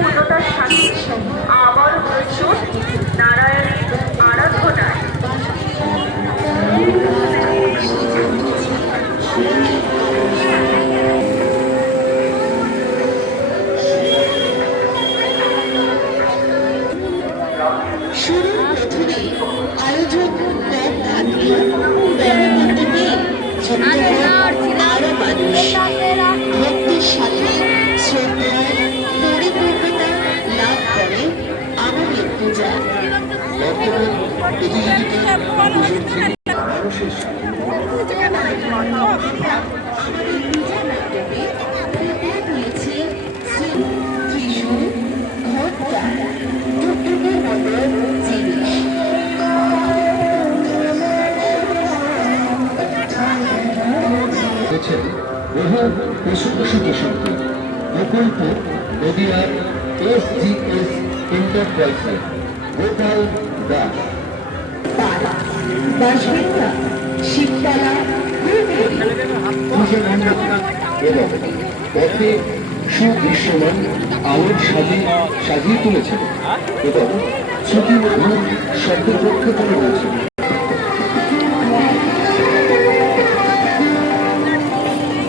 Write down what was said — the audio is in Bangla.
পূর্ণতার সাথে আবার প্রস্তুত নারায়ণের আরাধনায়। আয়োজক আরও মানুষ বহু প্রশংসিত শিল্পী প্রকল্প নদিয়ার এস জি এস এন্টারপ্রাইজের গোপাল দাস বাঁশবেতা শিবতলা। এবং পথে সুদৃশ্যমান আলোর সাজিয়ে সাজিয়ে তুলেছেন এবং শ্রুতি মধুর শব্দ প্রক্ষেপণ রয়েছে